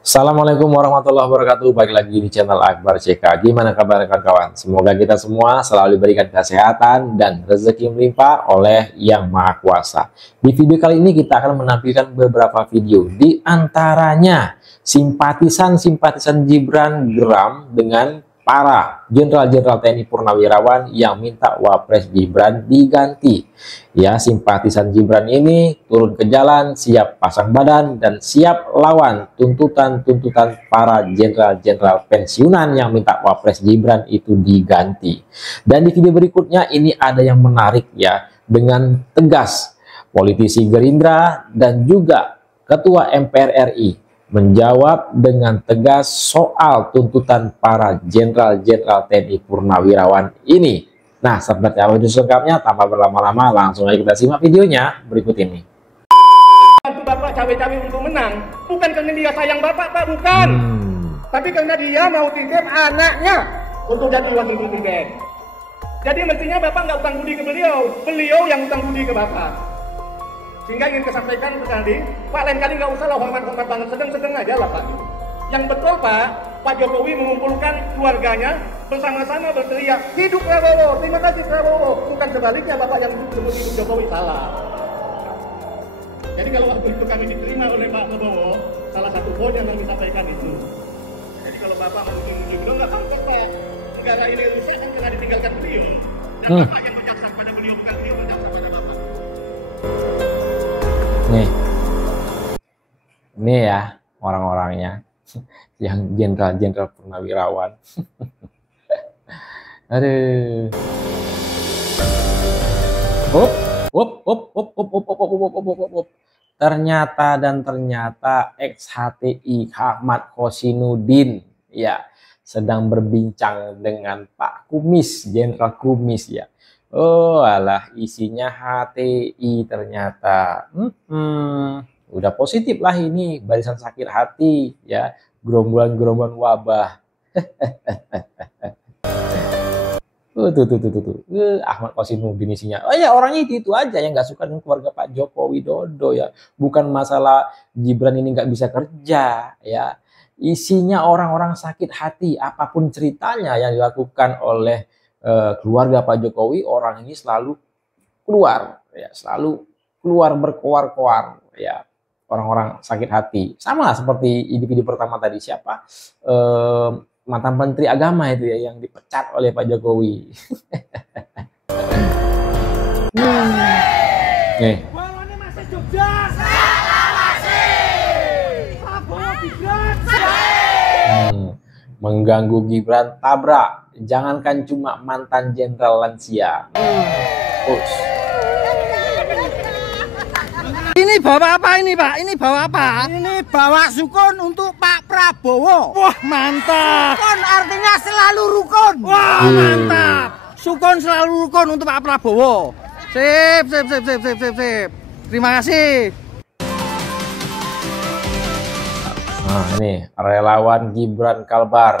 Assalamualaikum warahmatullahi wabarakatuh. Balik lagi di channel Akbar CK. Gimana kabar kawan-kawan? Semoga kita semua selalu diberikan kesehatan dan rezeki melimpah oleh Yang Maha Kuasa. Di video kali ini kita akan menampilkan beberapa video. Di antaranya simpatisan Gibran geram dengan para jenderal-jenderal TNI Purnawirawan yang minta Wapres Gibran diganti. Ya, simpatisan Gibran ini turun ke jalan, siap pasang badan dan siap lawan tuntutan-tuntutan para jenderal-jenderal pensiunan yang minta Wapres Gibran itu diganti. Dan di video berikutnya ini ada yang menarik ya, dengan tegas politisi Gerindra dan juga Ketua MPR RI menjawab dengan tegas soal tuntutan para jenderal-jenderal TNI Purnawirawan ini. Nah, seperti apa video selengkapnya? Tanpa berlama-lama, langsung aja kita simak videonya berikut ini. Bantu Bapak cawe-cawe untuk menang, bukan karena dia sayang Bapak, Pak, bukan. Tapi karena dia mau titip anaknya untuk jadi wakil presiden. Jadi mestinya Bapak nggak utang budi ke beliau yang utang budi ke Bapak. Sehingga ingin kesampaikan tadi, Pak, lain kali nggak usah lah hormat-hormat banget, sedang-sedang aja lah Pak. Yang betul Pak Jokowi mengumpulkan keluarganya bersama-sama berteriak, hidup Prabowo, terima kasih Prabowo. Bukan sebaliknya Bapak yang sebut hidup Jokowi, salah. Jadi kalau waktu itu kami diterima oleh Pak Prabowo, salah satu poin yang disampaikan itu. Jadi kalau Bapak mendukung beliau nggak pantas Pak. Negara ini rusak kan karena ditinggalkan beliau. Dan Bapak yang berjaksa pada beliau, bukan beliau berjaksa pada Bapak. Ini ya orang-orangnya yang jenderal-jenderal Purnawirawan. Aduh. Ternyata ex-HTI Ahmad Kosinudin ya sedang berbincang dengan Pak Kumis, Jenderal Kumis ya. Oh alah, isinya HTI ternyata. Udah positif lah ini, barisan sakit hati ya, gerombolan wabah. Ahmad Kosinudin isinya. Oh ya, orangnya itu aja yang nggak suka dengan keluarga Pak Joko Widodo ya. Bukan masalah Gibran ini nggak bisa kerja ya. Isinya orang-orang sakit hati, apapun ceritanya yang dilakukan oleh keluarga Pak Jokowi, orang ini selalu keluar ya, selalu keluar berkoar-koar ya. Orang-orang sakit hati, sama seperti individu pertama tadi, siapa mantan menteri agama itu ya yang dipecat oleh Pak Jokowi. Nih. Mengganggu Gibran tabrak, jangankan cuma mantan jenderal lansia. Ini bawa apa ini Pak? Ini bawa apa? Ini bawa sukun untuk Pak Prabowo. Wah mantap. Sukun artinya selalu rukun. Wah mantap. Sukun selalu rukun untuk Pak Prabowo. Sip. Terima kasih. Nah ini relawan Gibran Kalbar.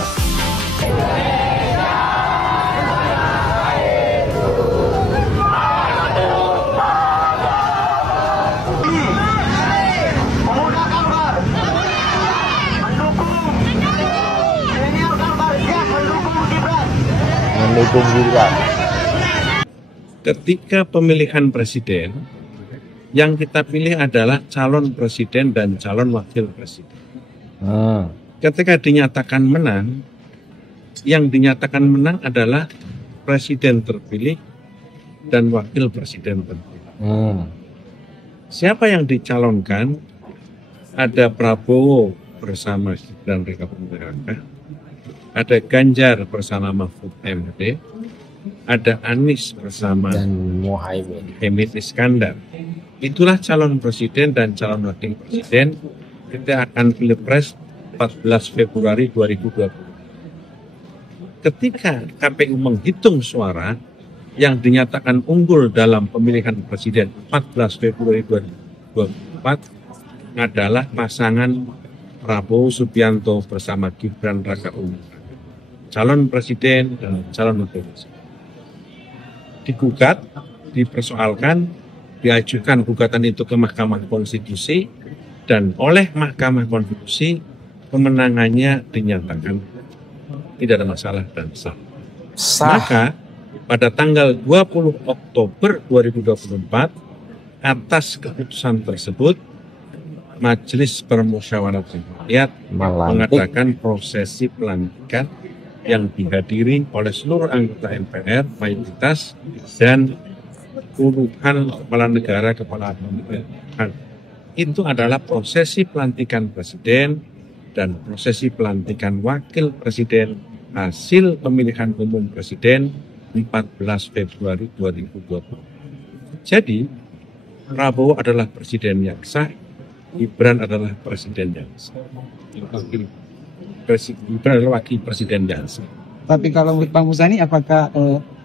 Ketika pemilihan presiden, yang kita pilih adalah calon presiden dan calon wakil presiden. Ketika dinyatakan menang, yang dinyatakan menang adalah presiden terpilih dan wakil presiden terpilih. Siapa yang dicalonkan? Ada Prabowo bersama Gibran Raka Buming Raka, ada Ganjar bersama Mahfud MD, ada Anies bersama dan Muhaimin Iskandar. Itulah calon presiden dan calon wakil presiden. Kita akan pilpres 14 Februari 2020. Ketika KPU menghitung suara yang dinyatakan unggul dalam pemilihan presiden 14 Februari 2024 adalah pasangan Prabowo Subianto bersama Gibran Raka Buming Raka, calon presiden dan calon wakil presiden. Digugat, dipersoalkan, diajukan gugatan itu ke Mahkamah Konstitusi, dan oleh Mahkamah Konstitusi kemenangannya dinyatakan tidak ada masalah dan sah. Maka pada tanggal 20 Oktober 2024 atas keputusan tersebut Majelis Permusyawaratan Rakyat mengadakan prosesi pelantikan yang dihadiri oleh seluruh anggota MPR, mayoritas, dan puluhan kepala negara, kepala pemerintahan. Itu adalah prosesi pelantikan presiden dan prosesi pelantikan wakil presiden hasil pemilihan umum presiden 14 Februari 2020. Jadi, Prabowo adalah presiden yang sah, Gibran adalah presiden yang sah. Gibran adalah wakil presiden yang sah. Tapi kalau menurut Pak Musani, apakah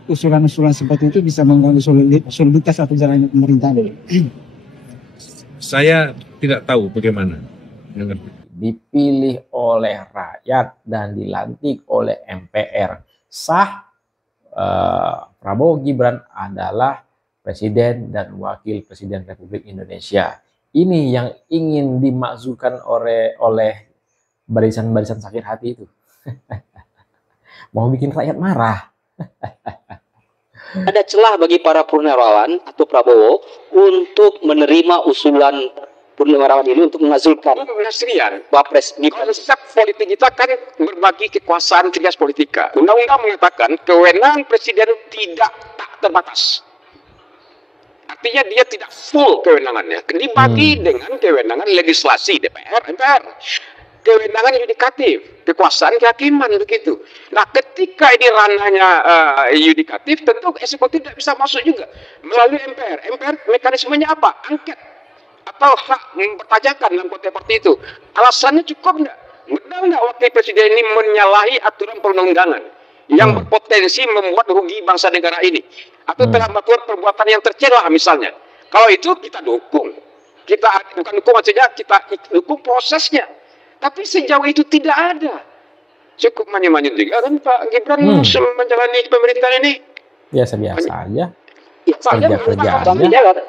usulan-usulan seperti itu bisa mengganggu soliditas atau jalannya pemerintahan? Saya tidak tahu bagaimana. Dipilih oleh rakyat dan dilantik oleh MPR sah, Prabowo Gibran adalah presiden dan wakil presiden Republik Indonesia. Ini yang ingin dimaksudkan oleh barisan-barisan sakit hati itu. Mau bikin rakyat marah. Ada celah bagi para purnawirawan atau Prabowo untuk menerima usulan purnawirawan ini untuk menghasilkan Wapres. Di konsep politik kita kan berbagi kekuasaan trias politika. Undang-undang mengatakan kewenangan presiden tidak tak terbatas. Artinya dia tidak full kewenangannya. Dibagi dengan kewenangan legislasi DPR, MPR. Kewenangan yudikatif, kekuasaan kehakiman begitu. Nah, ketika ini ranahnya yudikatif, tentu eksekutif tidak bisa masuk juga melalui MPR. MPR mekanismenya apa? Angket atau hak mempertanyakan dalam konteks seperti itu. Alasannya cukup enggak? Benar enggak wakil presiden ini menyalahi aturan perundang-undangan yang berpotensi membuat rugi bangsa negara ini, atau telah melakukan perbuatan yang tercela misalnya? Kalau itu kita dukung. Kita bukan dukung, maksudnya kita dukung prosesnya. Tapi sejauh itu tidak ada. Cukup manyun-manyun juga kan Pak Gibran menjalani pemerintahan ini. Biasa-biasa aja. Ya, Kerja-kerja aja.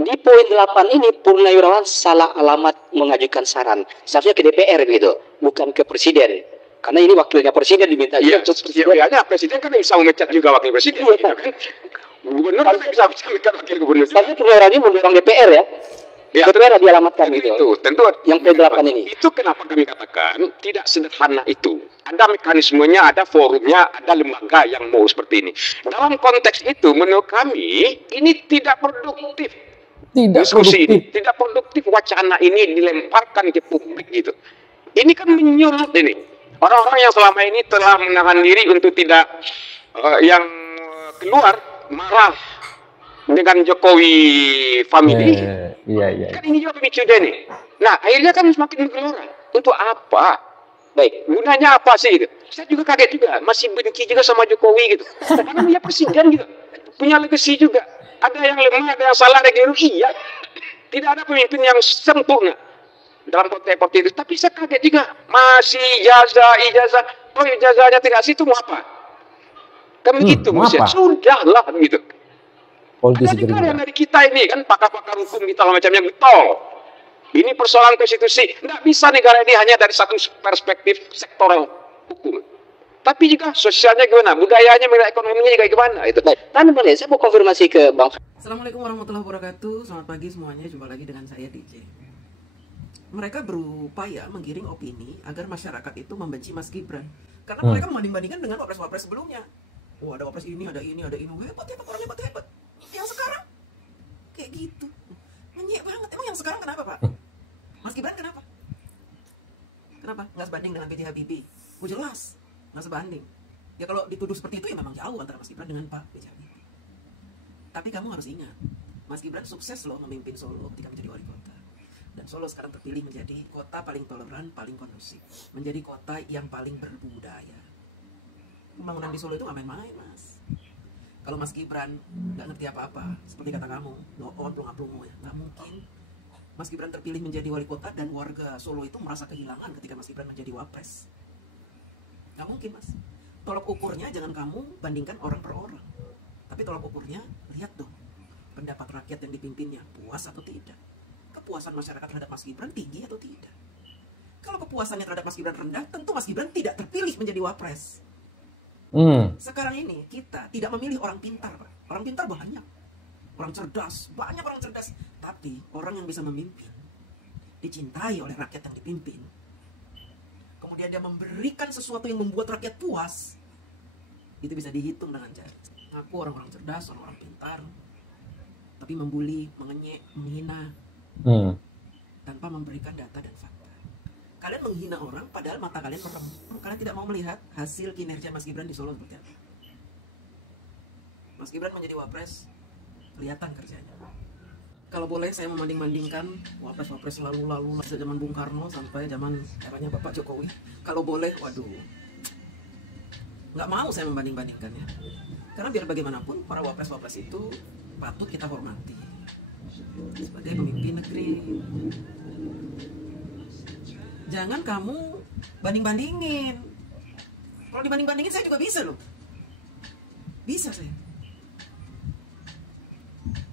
Di poin 8 ini purnawirawan salah alamat mengajukan saran. Seharusnya ke DPR gitu, bukan ke presiden. Karena ini wakilnya presiden diminta. Iya, presiden kan bisa memecat juga wakil presiden. Kan? Gubernur kan bisa memecat wakil gubernur. Tapi purnawirawan ini mendorong DPR ya. Ya, DPR dialamatkan gitu. Itu tentu yang poin 8 ini. Itu kenapa kami katakan tidak sederhana itu. Ada mekanismenya, ada forumnya, ada lembaga yang mau seperti ini. Dalam konteks itu menurut kami ini tidak produktif. Diskusi ini tidak produktif, wacana ini dilemparkan ke publik gitu. Ini kan menyulut ini. Orang-orang yang selama ini telah menahan diri untuk tidak yang keluar marah dengan Jokowi family. Iya. Kan ini juga pemicu dia nih. Nah, akhirnya kan semakin bergelora. Untuk apa? Baik, gunanya apa sih gitu? Saya juga kaget juga, masih benci juga sama Jokowi gitu. Karena dia presiden gitu. Punya legacy juga. Ada yang lemah, ada yang salah, ada yang keliru. Iya. Tidak ada pemimpin yang sempurna dalam konteks seperti itu. Tapi saya kaget juga, masih ijazah. Oh, ijazahnya tidak sih itu mau apa? Kan begitu maksudnya. Sudahlah gitu. Ada juga yang dari kita ini kan pakar-pakar hukum kita macamnya getol. Ini persoalan konstitusi. Nggak bisa negara ini hanya dari satu perspektif sektoral hukum. Tapi juga sosialnya gimana, budayanya, ekonominya juga gimana. Itu. Dan boleh, saya mau konfirmasi ke Bang. Assalamualaikum warahmatullahi wabarakatuh. Selamat pagi semuanya. Jumpa lagi dengan saya DJ. Mereka berupaya menggiring opini agar masyarakat itu membenci Mas Gibran. Karena mereka membanding-bandingkan dengan wapres-wapres sebelumnya. Oh, ada wapres ini, ada ini. Hebat, orangnya hebat. Yang sekarang kayak gitu, ngenyek banget. Emang yang sekarang kenapa Pak? Mas Gibran kenapa? Nggak sebanding dengan B.J. Habibie? Oh jelas, nggak sebanding. Ya kalau dituduh seperti itu ya memang jauh antara Mas Gibran dengan Pak B.J. Habibie. Tapi kamu harus ingat, Mas Gibran sukses loh memimpin Solo ketika menjadi wali kota. Dan Solo sekarang terpilih menjadi kota paling toleran, paling kondusif, menjadi kota yang paling berbudaya. Pembangunan di Solo itu nggak main-main Mas. Kalau Mas Gibran nggak ngerti apa-apa, seperti kata kamu, plong-plong ya, nggak mungkin Mas Gibran terpilih menjadi wali kota dan warga Solo itu merasa kehilangan ketika Mas Gibran menjadi wapres. Nggak mungkin Mas. Tolok ukurnya jangan kamu bandingkan orang per orang, tapi tolok ukurnya lihat dong pendapat rakyat yang dipimpinnya puas atau tidak, kepuasan masyarakat terhadap Mas Gibran tinggi atau tidak. Kalau kepuasannya terhadap Mas Gibran rendah, tentu Mas Gibran tidak terpilih menjadi wapres. Sekarang ini kita tidak memilih orang pintar, Pak. Orang pintar banyak, orang cerdas, banyak orang cerdas. Tapi orang yang bisa memimpin, dicintai oleh rakyat yang dipimpin, kemudian dia memberikan sesuatu yang membuat rakyat puas, itu bisa dihitung dengan cara ngaku orang-orang cerdas, orang-orang pintar, tapi membuli, mengenyek, menghina, tanpa memberikan data dan fakta. Kalian menghina orang padahal mata kalian merem. Kalian tidak mau melihat hasil kinerja Mas Gibran di Solo seperti apa. Mas Gibran menjadi wapres, kelihatan kerjanya. Kalau boleh saya membanding-bandingkan wapres-wapres lalu-lalu sejak zaman Bung Karno sampai zaman eranya Bapak Jokowi. Kalau boleh, waduh, nggak mau saya membanding-bandingkannya. Karena biar bagaimanapun para wapres-wapres itu patut kita hormati sebagai pemimpin negeri. Jangan kamu banding-bandingin. Kalau dibanding-bandingin saya juga bisa loh. Bisa saya.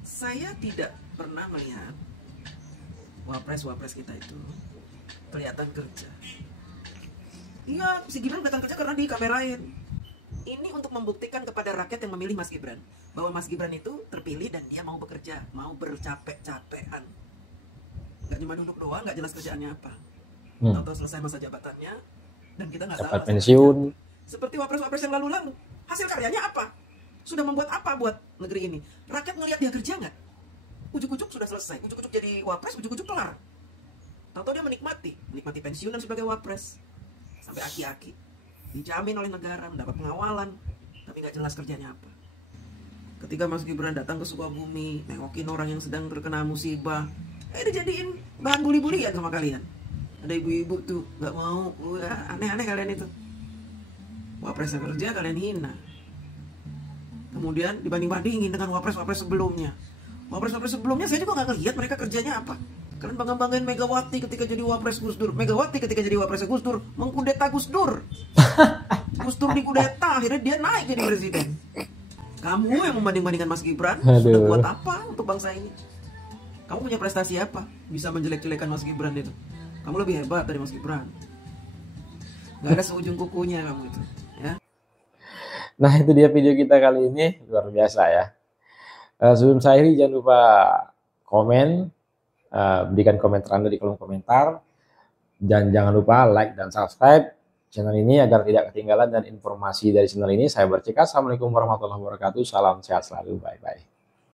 Saya tidak pernah melihat wapres-wapres kita itu kelihatan kerja. Iya, si Gibran kelihatan kerja karena dikamerain. Ini untuk membuktikan kepada rakyat yang memilih Mas Gibran bahwa Mas Gibran itu terpilih dan dia mau bekerja, mau bercapek-capekan. Gak cuma duduk doang, gak jelas kerjaannya apa. Atau selesai masa jabatannya dan kita nggak tahu dapat pensiun. Seperti wapres-wapres yang lalu-lalu, hasil karyanya apa? Sudah membuat apa buat negeri ini? Rakyat ngelihat dia kerja nggak? Ujuk-ujuk sudah selesai, ujuk-ujuk jadi wapres, ujuk-ujuk kelar. Tahu-tahu dia menikmati pensiunan sebagai wapres sampai aki-aki, dijamin oleh negara, mendapat pengawalan, tapi nggak jelas kerjanya apa. Ketika Mas Gibran datang ke Sukabumi, nengokin orang yang sedang terkena musibah, dijadiin bahan buli-bulian sama kalian. Ada ibu-ibu tuh nggak mau, aneh-aneh kalian itu. Wapres yang kerja kalian hina. Kemudian dibanding-bandingin dengan wapres-wapres sebelumnya. Wapres-wapres sebelumnya saya juga nggak ngelihat mereka kerjanya apa. Kalian bangga-banggain Megawati ketika jadi wapres Gus Dur. Megawati ketika jadi wapres Gus Dur mengkudeta Gus Dur. Gus Dur dikudeta, akhirnya dia naik jadi presiden. Kamu yang membanding-bandingkan Mas Gibran sudah buat apa untuk bangsa ini? Kamu punya prestasi apa? Bisa menjelek-jelekan Mas Gibran itu? Kamu lebih hebat dari Mas Gibran. Gak ada seujung kukunya kamu itu, ya. Nah, itu dia video kita kali ini, luar biasa ya. Sebelum saya akhiri, jangan lupa komen, berikan komentar Anda di kolom komentar, dan jangan lupa like dan subscribe channel ini agar tidak ketinggalan dan informasi dari channel ini. Saya bercakap, assalamualaikum warahmatullahi wabarakatuh, salam sehat selalu, bye bye.